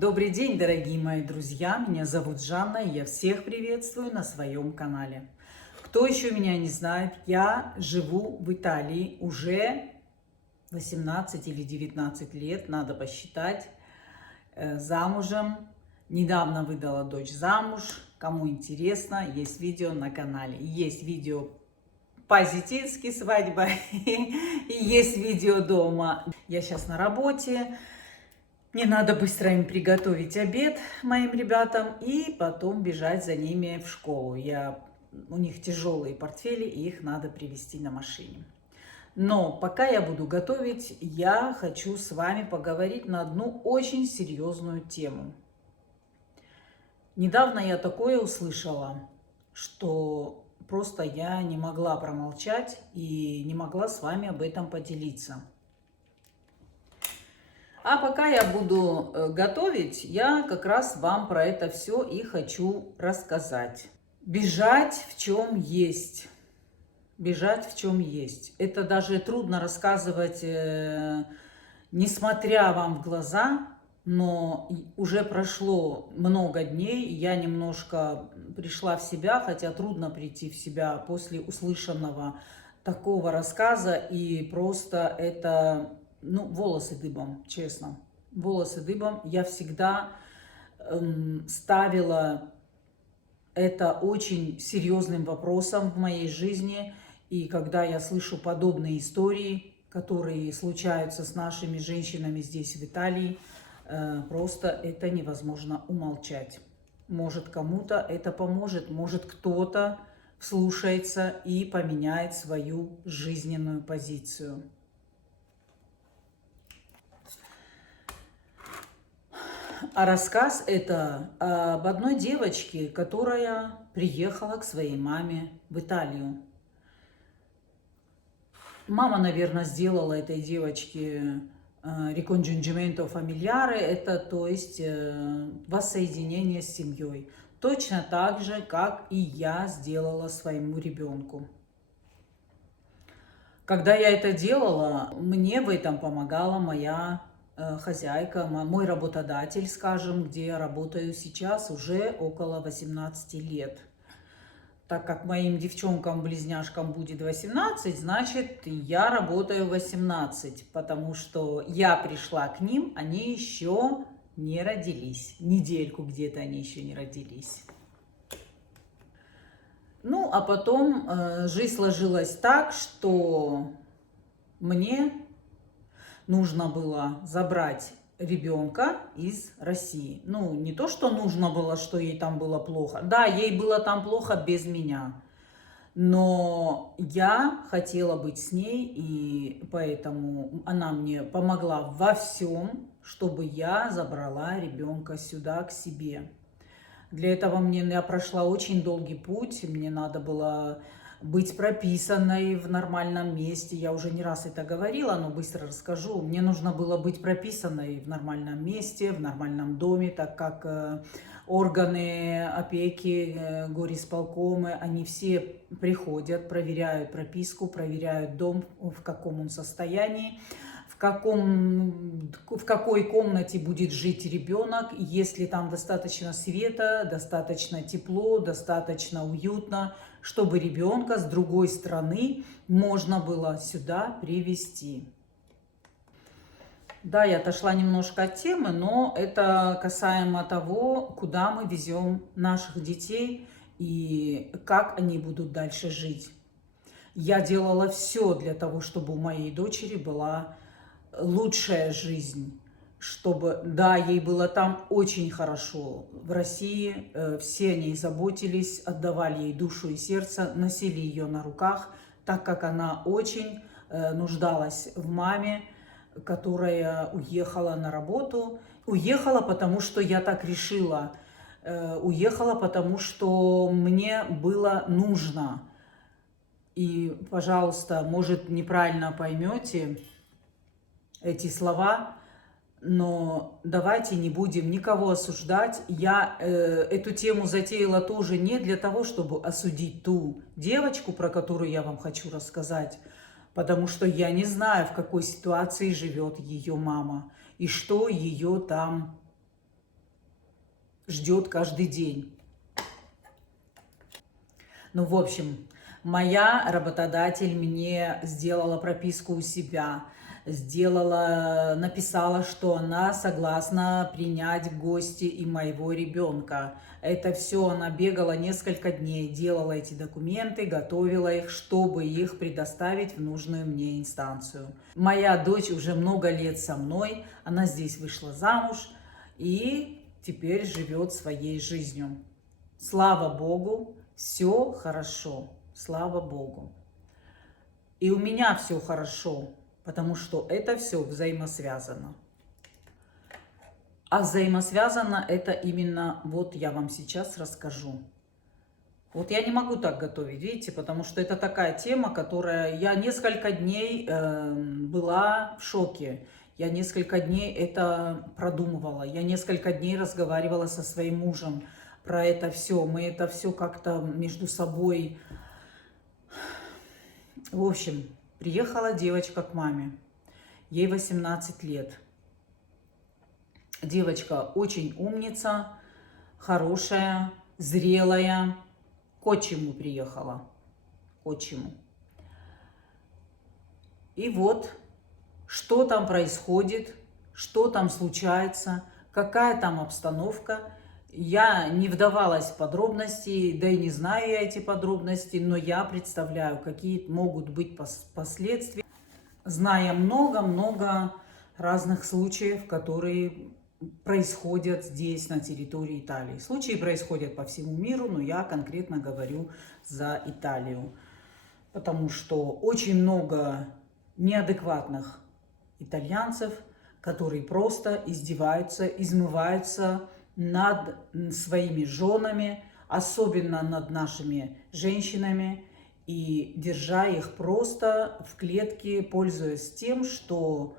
Добрый день, дорогие мои друзья! Меня зовут Жанна, и я всех приветствую на своем канале. Кто еще меня не знает, я живу в Италии уже 18 или 19 лет, надо посчитать, замужем. Недавно выдала дочь замуж. Кому интересно, есть видео на канале. Есть видео по зетински свадьба и есть видео дома. Я сейчас на работе. Мне надо быстро им приготовить обед, моим ребятам, и потом бежать за ними в школу. У них тяжелые портфели, и их надо привезти на машине. Но пока я буду готовить, я хочу с вами поговорить на одну очень серьезную тему. Недавно я такое услышала, что просто я не могла промолчать и не могла с вами об этом поделиться. А пока я буду готовить, я как раз вам про это все и хочу рассказать. Бежать в чем есть. Бежать в чем есть. Это даже трудно рассказывать, не смотря вам в глаза, но уже прошло много дней, и я немножко пришла в себя, хотя трудно прийти в себя после услышанного такого рассказа, и просто это... волосы дыбом, честно. Волосы дыбом. Я всегда ставила это очень серьезным вопросом в моей жизни. И когда я слышу подобные истории, которые случаются с нашими женщинами здесь, в Италии, просто это невозможно умолчать. Может, кому-то это поможет, может, кто-то вслушается и поменяет свою жизненную позицию. А рассказ это об одной девочке, которая приехала к своей маме в Италию. Мама, наверное, сделала этой девочке ricongiungimento familiare, это то есть воссоединение с семьей. Точно так же, как и я сделала своему ребенку. Когда я это делала, мне в этом помогала моя хозяйка, мой работодатель, скажем, где я работаю сейчас уже около 18 лет. Так как моим девчонкам-близняшкам будет 18, значит, я работаю 18, потому что я пришла к ним, они еще не родились. Недельку где-то они еще не родились. Ну, а потом жизнь сложилась так, что мне нужно было забрать ребенка из России. Ну, не то, что нужно было, что ей там было плохо. Да, ей было там плохо без меня. Но я хотела быть с ней, и поэтому она мне помогла во всем, чтобы я забрала ребенка сюда, к себе. Для этого я прошла очень долгий путь. Мне надо было быть прописанной в нормальном месте. Я уже не раз это говорила, но быстро расскажу. Мне нужно было быть прописанной в нормальном месте, в нормальном доме, так как органы опеки, горисполкомы, они все приходят, проверяют прописку, проверяют дом, в каком он состоянии, в какой комнате будет жить ребенок, если там достаточно света, достаточно тепло, достаточно уютно, чтобы ребенка с другой стороны можно было сюда привезти. Да, я отошла немножко от темы, но это касаемо того, куда мы везем наших детей и как они будут дальше жить. Я делала все для того, чтобы у моей дочери была лучшая жизнь, чтобы, да, ей было там очень хорошо. В России все о ней заботились, отдавали ей душу и сердце, носили ее на руках, так как она очень нуждалась в маме, которая уехала на работу. Уехала, потому что я так решила. Уехала, потому что мне было нужно. И, пожалуйста, может, неправильно поймете эти слова, но давайте не будем никого осуждать. Я эту тему затеяла тоже не для того, чтобы осудить ту девочку, про которую я вам хочу рассказать, потому что я не знаю, в какой ситуации живет ее мама и что ее там ждет каждый день. Ну, в общем, моя работодатель мне сделала прописку у себя, написала, что она согласна принять в гости и моего ребенка. Это все она бегала несколько дней, делала эти документы, готовила их, чтобы их предоставить в нужную мне инстанцию. Моя дочь уже много лет со мной, она здесь вышла замуж и теперь живет своей жизнью. Слава Богу, все хорошо, слава Богу. И у меня все хорошо, потому что это все взаимосвязано. А взаимосвязано это именно, вот я вам сейчас расскажу. Вот я не могу так готовить, видите, потому что это такая тема, которая... Я несколько дней была в шоке. Я несколько дней это продумывала. Я несколько дней разговаривала со своим мужем про это все. Мы это все как-то между собой... В общем, приехала девочка к маме. Ей 18 лет. Девочка очень умница, хорошая, зрелая. К отчиму приехала. К отчиму. И вот, что там происходит, что там случается, какая там обстановка. Я не вдавалась в подробности, да и не знаю я эти подробности, но я представляю, какие могут быть последствия, зная много-много разных случаев, которые происходят здесь, на территории Италии. Случаи происходят по всему миру, но я конкретно говорю за Италию, потому что очень много неадекватных итальянцев, которые просто издеваются, измываются над своими женами, особенно над нашими женщинами, и держа их просто в клетке, пользуясь тем, что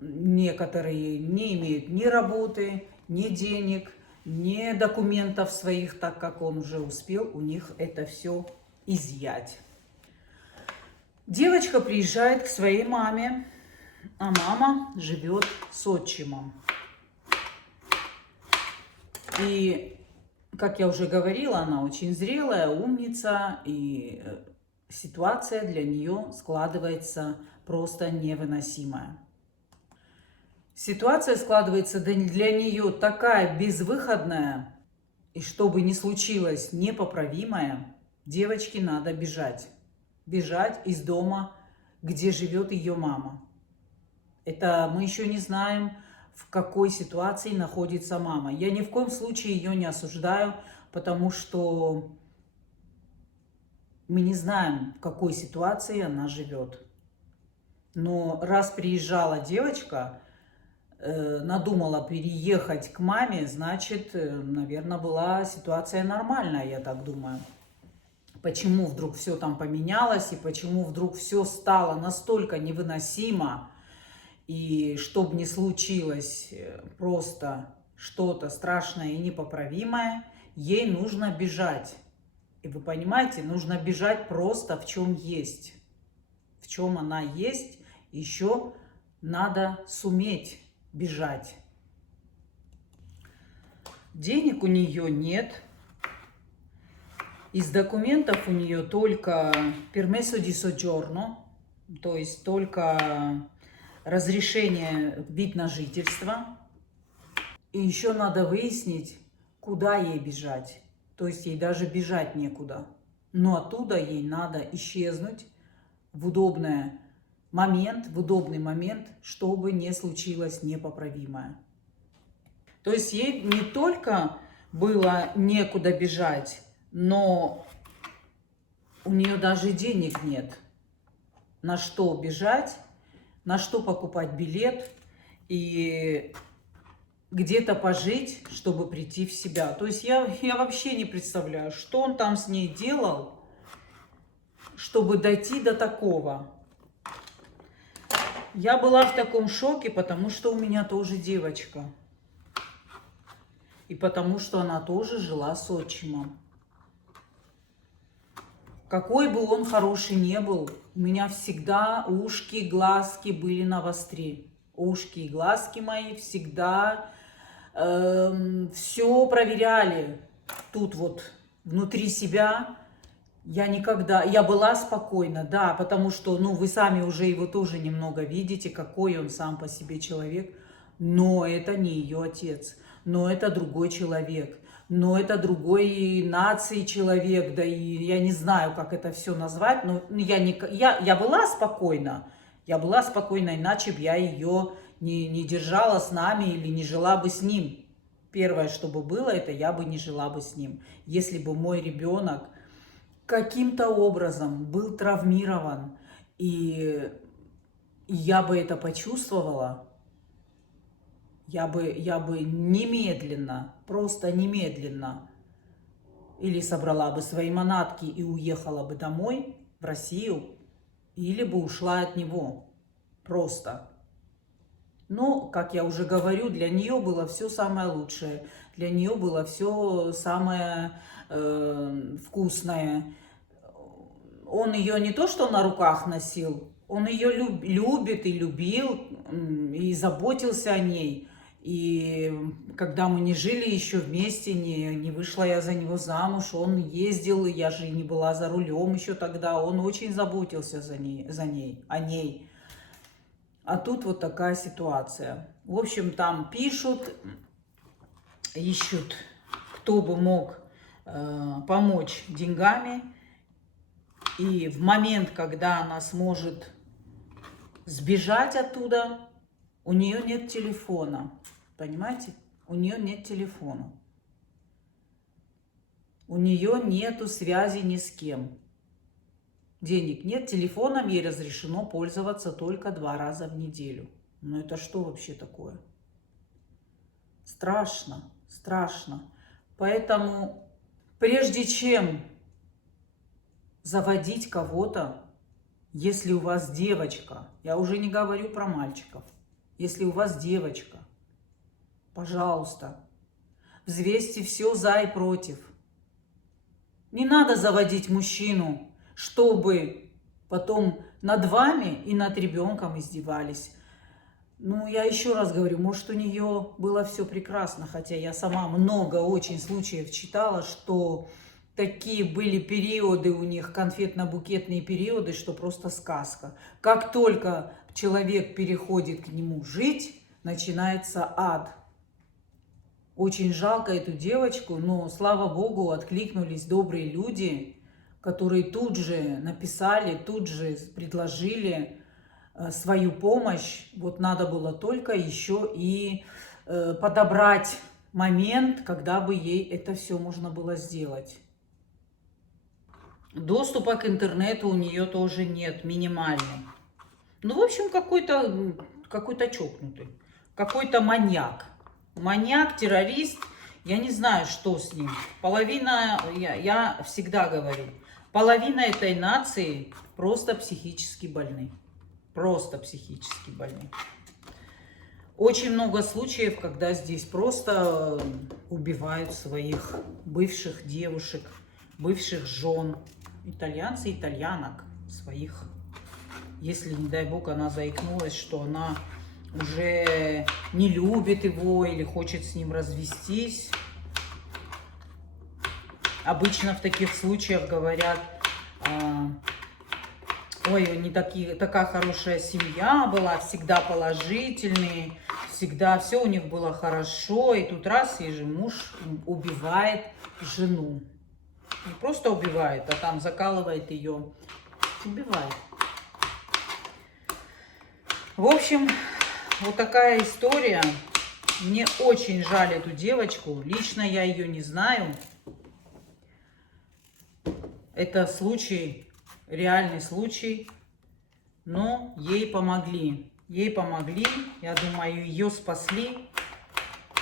некоторые не имеют ни работы, ни денег, ни документов своих, так как он уже успел у них это все изъять. Девочка приезжает к своей маме, а мама живет с отчимом. И, как я уже говорила, она очень зрелая, умница, и ситуация для нее складывается просто невыносимая. Ситуация складывается для нее такая безвыходная, и что бы ни случилось, непоправимая, девочке надо бежать. Бежать из дома, где живет ее мама. Это мы еще не знаем, в какой ситуации находится мама. Я ни в коем случае ее не осуждаю, потому что мы не знаем, в какой ситуации она живет. Но раз приезжала девочка, надумала переехать к маме, значит, наверное, была ситуация нормальная, я так думаю. Почему вдруг все там поменялось и почему вдруг все стало настолько невыносимо, и что бы ни случилось, просто что-то страшное и непоправимое, ей нужно бежать. И вы понимаете, нужно бежать просто в чем есть. В чем она есть, еще надо суметь бежать. Денег у нее нет. Из документов у нее только permesso di soggiorno, то есть только разрешение, вид на жительство. И еще надо выяснить, куда ей бежать. То есть ей даже бежать некуда. Но оттуда ей надо исчезнуть в удобный момент, чтобы не случилось непоправимое. То есть ей не только было некуда бежать, но у нее даже денег нет. На что бежать? на что покупать билет и где-то пожить, чтобы прийти в себя. То есть я вообще не представляю, что он там с ней делал, чтобы дойти до такого. Я была в таком шоке, потому что у меня тоже девочка. И потому что она тоже жила с отчимом. Какой бы он хороший не был, у меня всегда ушки и глазки были навостре. Ушки и глазки мои всегда все проверяли. Тут вот внутри себя я была спокойна, да, потому что, ну, вы сами уже его тоже немного видите, какой он сам по себе человек, но это не ее отец, но это другой человек, но это другой нации человек, да и я не знаю, как это все назвать, но я была спокойна, иначе бы я ее не держала с нами или не жила бы с ним. Первое, что бы было, это я бы не жила бы с ним. Если бы мой ребенок каким-то образом был травмирован, и я бы это почувствовала, я бы немедленно, просто немедленно, или собрала бы свои манатки и уехала бы домой, в Россию, или бы ушла от него. Просто. Но, как я уже говорю, для нее было все самое лучшее. Для нее было все самое вкусное. Он ее не то что на руках носил, он ее любит и любил, и заботился о ней. И когда мы не жили еще вместе, не вышла я за него замуж, он ездил, я же не была за рулем еще тогда, он очень заботился о ней. А тут вот такая ситуация. В общем, там пишут, ищут, кто бы мог помочь деньгами. И в момент, когда она сможет сбежать оттуда, у нее нет телефона. Понимаете? У нее нет телефона. У нее нету связи ни с кем. Денег нет, телефоном ей разрешено пользоваться только 2 раза в неделю. Ну это что вообще такое? Страшно, страшно. Поэтому прежде чем заводить кого-то, если у вас девочка, я уже не говорю про мальчиков, если у вас девочка, пожалуйста, взвесьте все за и против. Не надо заводить мужчину, чтобы потом над вами и над ребенком издевались. Ну, я еще раз говорю, может, у нее было все прекрасно, хотя я сама много очень случаев читала, что такие были периоды у них, конфетно-букетные периоды, что просто сказка. Как только человек переходит к нему жить, начинается ад. Очень жалко эту девочку, но, слава богу, откликнулись добрые люди, которые тут же написали, тут же предложили свою помощь. Вот надо было только еще и подобрать момент, когда бы ей это все можно было сделать. Доступа к интернету у нее тоже нет, минимальный. Ну, в общем, какой-то чокнутый, какой-то маньяк. Маньяк, террорист, я не знаю, что с ним. Половина, я всегда говорю, половина этой нации просто психически больны. Просто психически больны. Очень много случаев, когда здесь просто убивают своих бывших девушек, бывших жен, итальянцы, итальянок своих. Если, не дай бог, она заикнулась, что она уже не любит его или хочет с ним развестись. Обычно в таких случаях говорят: ой, у них такая хорошая семья была, всегда положительные, всегда все у них было хорошо. И тут раз, и же муж убивает жену. Не просто убивает, а там закалывает ее. Убивает. В общем, вот такая история. Мне очень жаль эту девочку. Лично я ее не знаю. Это случай, реальный случай. Но ей помогли. ей помогли, я думаю, ее спасли.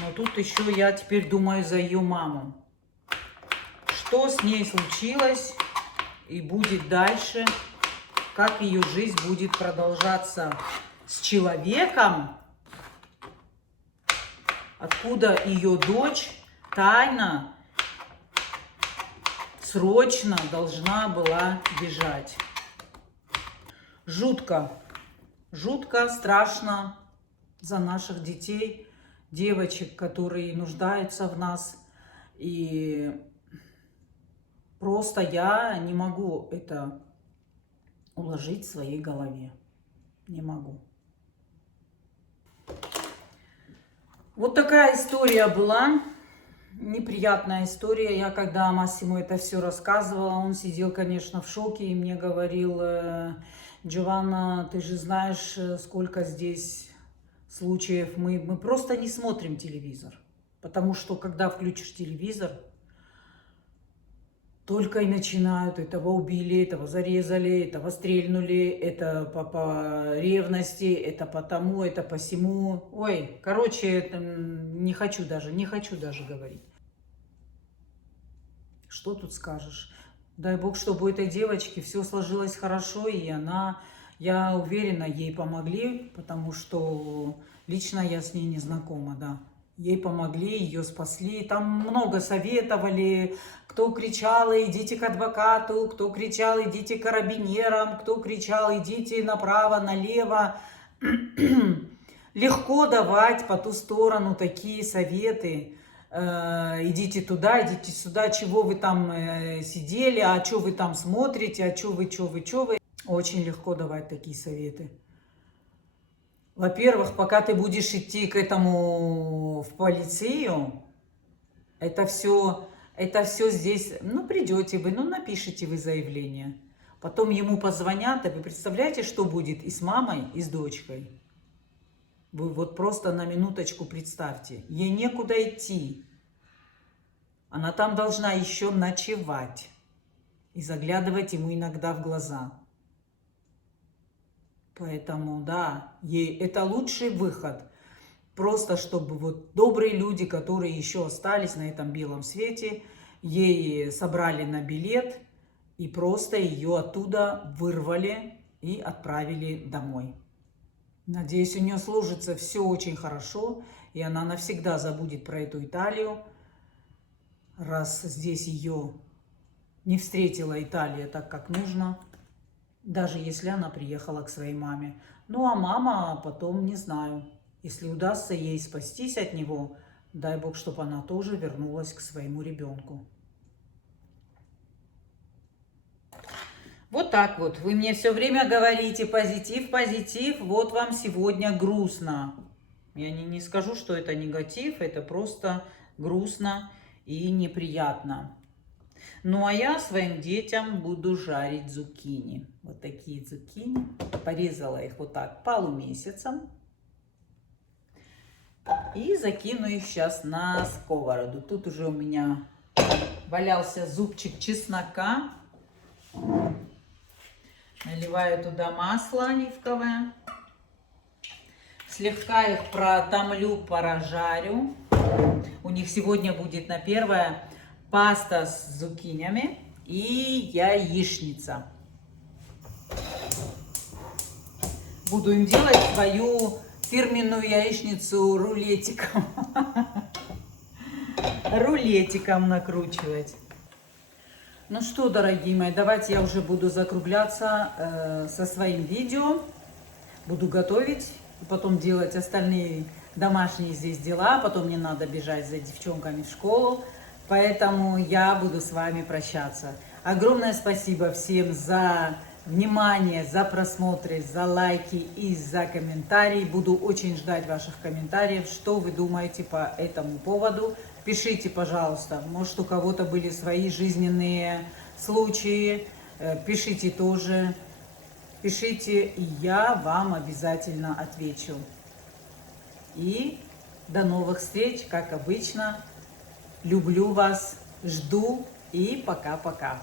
Но тут еще я теперь думаю за ее маму. Что с ней случилось и будет дальше, как ее жизнь будет продолжаться с человеком, откуда ее дочь тайно, срочно должна была бежать. Жутко, жутко, страшно за наших детей, девочек, которые нуждаются в нас. И просто я не могу это уложить в своей голове. Не могу. Вот такая история была. Неприятная история. Я когда Массимо это все рассказывала, он сидел, конечно, в шоке и мне говорил: Джованна, ты же знаешь, сколько здесь случаев. Мы просто не смотрим телевизор. Потому что, когда включишь телевизор, только и начинают: этого убили, этого зарезали, этого стрельнули, это по ревности, это по тому, это по сему. Ой, короче, это не хочу даже говорить. Что тут скажешь? Дай Бог, чтобы у этой девочки все сложилось хорошо, и она, я уверена, ей помогли, потому что лично я с ней не знакома, да. Ей помогли, ее спасли. Там много советовали, кто кричал: идите к адвокату, кто кричал: идите к карабинерам, кто кричал: идите направо, налево. Легко давать по ту сторону такие советы. Идите туда, идите сюда, чего вы там сидели, а что вы там смотрите, а что вы. Очень легко давать такие советы. Во-первых, пока ты будешь идти к этому в полицию, это все здесь, ну, придете вы, ну, напишите вы заявление. Потом ему позвонят, и вы представляете, что будет и с мамой, и с дочкой? Вы вот просто на минуточку представьте. Ей некуда идти. Она там должна еще ночевать и заглядывать ему иногда в глаза. Поэтому, да, ей это лучший выход. Просто чтобы вот добрые люди, которые еще остались на этом белом свете, ей собрали на билет и просто ее оттуда вырвали и отправили домой. Надеюсь, у нее сложится все очень хорошо, и она навсегда забудет про эту Италию, раз здесь ее не встретила Италия так, как нужно, даже если она приехала к своей маме. Ну, а мама потом, не знаю, если удастся ей спастись от него, дай Бог, чтобы она тоже вернулась к своему ребенку. Вот так вот. Вы мне все время говорите: позитив, позитив. Вот вам сегодня грустно. Я не скажу, что это негатив, это просто грустно и неприятно. Ну, а я своим детям буду жарить зукини. Вот такие зукини. Порезала их вот так полумесяцем. И закину их сейчас на сковороду. Тут уже у меня валялся зубчик чеснока. Наливаю туда масло оливковое. Слегка их протомлю, прожарю. У них сегодня будет на первое паста с зукинями и яичница. Буду им делать свою фирменную яичницу рулетиком. Рулетиком накручивать. Ну что, дорогие мои, давайте я уже буду закругляться со своим видео. Буду готовить, потом делать остальные домашние здесь дела. Потом мне надо бежать за девчонками в школу. Поэтому я буду с вами прощаться. Огромное спасибо всем за внимание, за просмотры, за лайки и за комментарии. Буду очень ждать ваших комментариев, что вы думаете по этому поводу. Пишите, пожалуйста, может, у кого-то были свои жизненные случаи. Пишите тоже. Пишите, и я вам обязательно отвечу. И до новых встреч, как обычно. Люблю вас, жду и пока-пока.